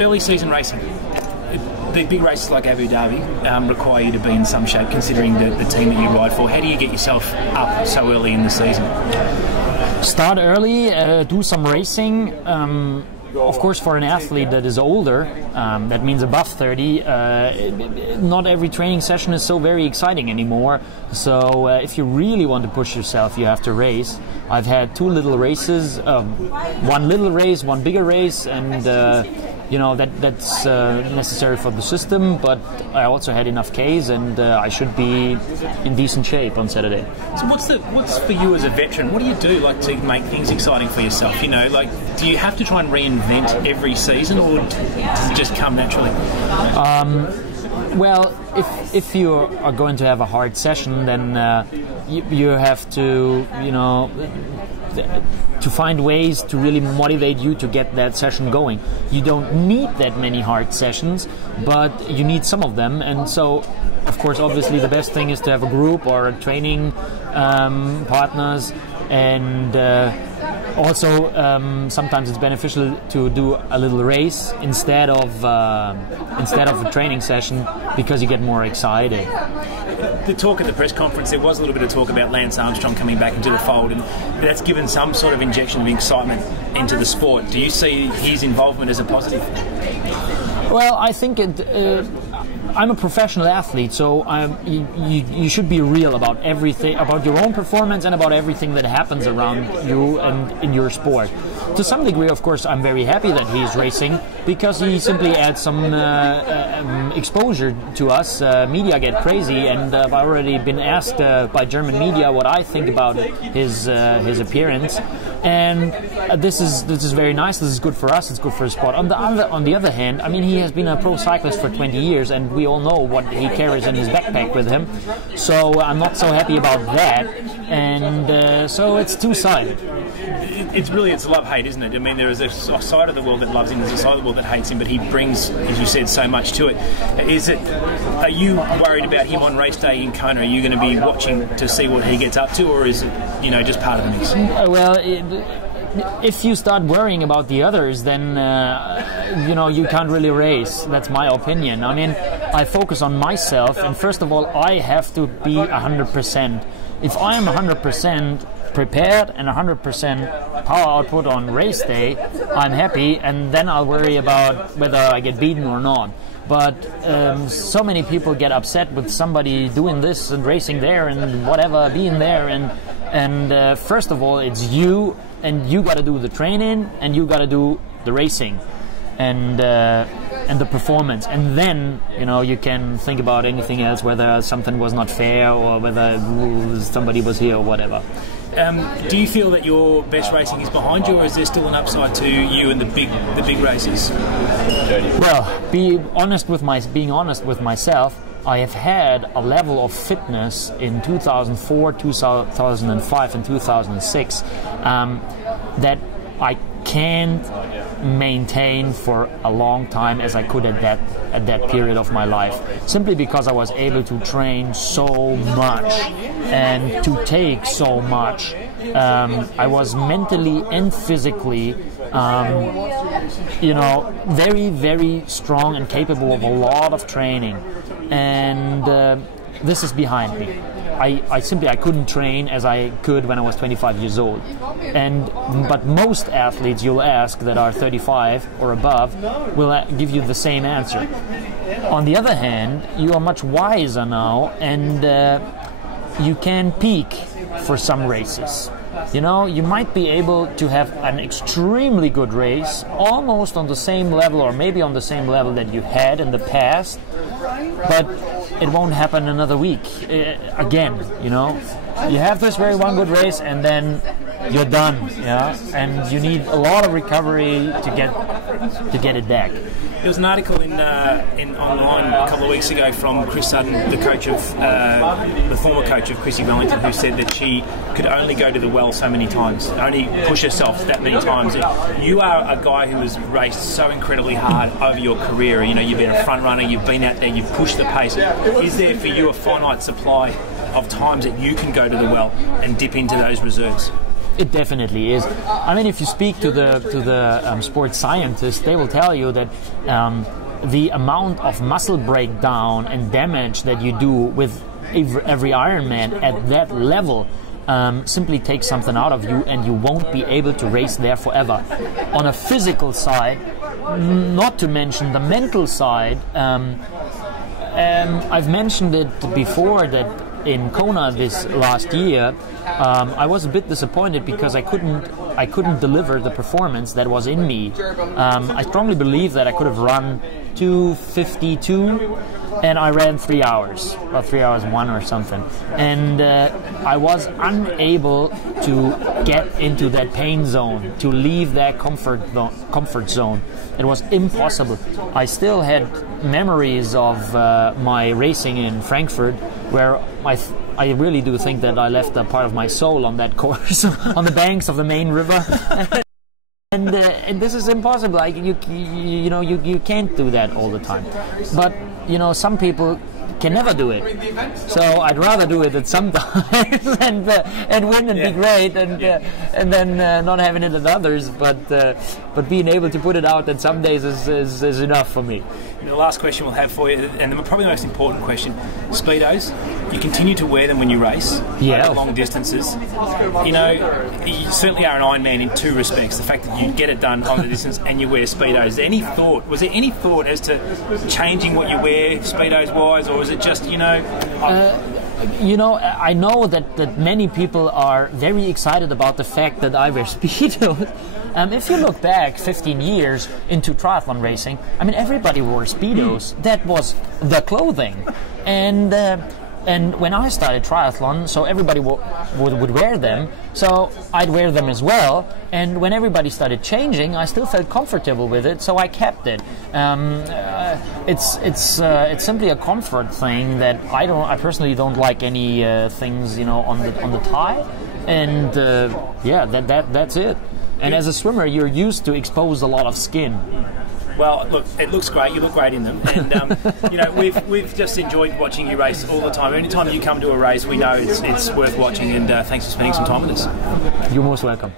early season racing. The big races like Abu Dhabi require you to be in some shape, considering the team that you ride for. How do you get yourself up so early in the season? Start early, do some racing. Of course, for an athlete that is older, that means above 30, not every training session is so very exciting anymore. So if you really want to push yourself, you have to race. I've had 2 little races, one little race, one bigger race, and you know, that's necessary for the system, but I also had enough Ks, and I should be in decent shape on Saturday. So what's for you as a veteran, what do you do like to make things exciting for yourself? You know, like, do you have to try and reinvent every season, or does it just come naturally? Well, if you are going to have a hard session, then you have to, you know, to find ways to really motivate you to get that session going. You don't need that many hard sessions, but you need some of them. And so, of course, obviously the best thing is to have a group or training partners, and also sometimes it's beneficial to do a little race instead of a training session, because you get more excited. The talk at the press conference, there was a little bit of talk about Lance Armstrong coming back into the fold, and that's given some sort of injection of excitement into the sport. Do you see his involvement as a positive? Well, I think I'm a professional athlete, so you should be real about everything, about your own performance and about everything that happens around you and in your sport. To some degree, of course, I'm very happy that he's racing, because he simply adds some exposure to us. Media get crazy, and I've already been asked by German media what I think about his appearance. And this is very nice. This is good for us. It's good for the sport. On the other hand, I mean, he has been a pro cyclist for 20 years, and we all know what he carries in his backpack with him. So I'm not so happy about that. And so it's two-sided. It's love-hate, isn't it? I mean, there is a side of the world that loves him, there's a side of the world that hates him, but he brings, as you said, so much to it. Are you worried about him on race day in Kona? Are you going to be watching to see what he gets up to, or is it, you know, just part of the mix? Well, if you start worrying about the others, then you know, you can't really race. That's my opinion. I mean, I focus on myself, and first of all, I have to be 100%. If I am 100% prepared and 100% power output on race day, I'm happy, and then I'll worry about whether I get beaten or not. But so many people get upset with somebody doing this and racing there and whatever, being there, and first of all, it's you, and you got to do the training, and you got to do the racing, and the performance, and then, you know, you can think about anything else, whether something was not fair or whether somebody was here or whatever. Do you feel that your best racing is behind you, or is there still an upside to you and the big races? Well, being honest with myself, I have had a level of fitness in 2004, 2005, and 2006 that I can't maintain for a long time as I could at that period of my life, simply because I was able to train so much and to take so much. I was mentally and physically you know, very, very strong and capable of a lot of training, and this is behind me. I simply couldn't train as I could when I was 25 years old. But most athletes you'll ask that are 35 or above will give you the same answer. On the other hand, you are much wiser now, and you can peak for some races. You know, you might be able to have an extremely good race, almost on the same level or maybe on the same level that you had in the past, but it won't happen another week again, you know. You have this very one good race and then you're done, yeah, and you need a lot of recovery to get it back. There was an article in online a couple of weeks ago from Chris Sutton, the coach of the former coach of Chrissy Wellington, who said that she could only go to the well so many times, only push herself that many times. You are a guy who has raced so incredibly hard over your career. You know, you've been a front runner, you've been out there, you've pushed the pace. Is there for you a finite supply of times that you can go to the well and dip into those reserves? It definitely is. I mean, if you speak to the sports scientists, they will tell you that the amount of muscle breakdown and damage that you do with every Ironman at that level simply takes something out of you, and you won't be able to race there forever. On a physical side, not to mention the mental side, I've mentioned it before that in Kona this last year, I was a bit disappointed because I couldn't deliver the performance that was in me. I strongly believe that I could have run 2:52, and I ran 3 hours, or 3 hours 1 or something. And I was unable to get into that pain zone, to leave that comfort zone. It was impossible. I still had memories of my racing in Frankfurt, where I really do think that I left a part of my soul on that course, on the banks of the main river. And this is impossible. You can't do that all the time. But some people can never do it. So I'd rather do it at some times and win and be great, and then not having it at others. But being able to put it out at some days is enough for me. The last question we'll have for you, and probably the most important question: Speedos. You continue to wear them when you race, over long distances. You certainly are an Ironman in two respects: the fact that you get it done on the distance, and you wear Speedos. Was there any thought as to changing what you wear Speedos wise, or is it just I know that many people are very excited about the fact that I wear Speedos. If you look back 15 years into triathlon racing, I mean, everybody wore Speedos. That was the clothing. And when I started triathlon, so everybody would wear them, so I'd wear them as well. And when everybody started changing, I still felt comfortable with it, so I kept it. It's simply a comfort thing that I personally don't like any things on the thigh, and that's it. And as a swimmer, you're used to expose a lot of skin. Well, look, it looks great. You look great in them, and we've just enjoyed watching you race all the time. Anytime you come to a race, we know it's worth watching. And thanks for spending some time with us. You're most welcome.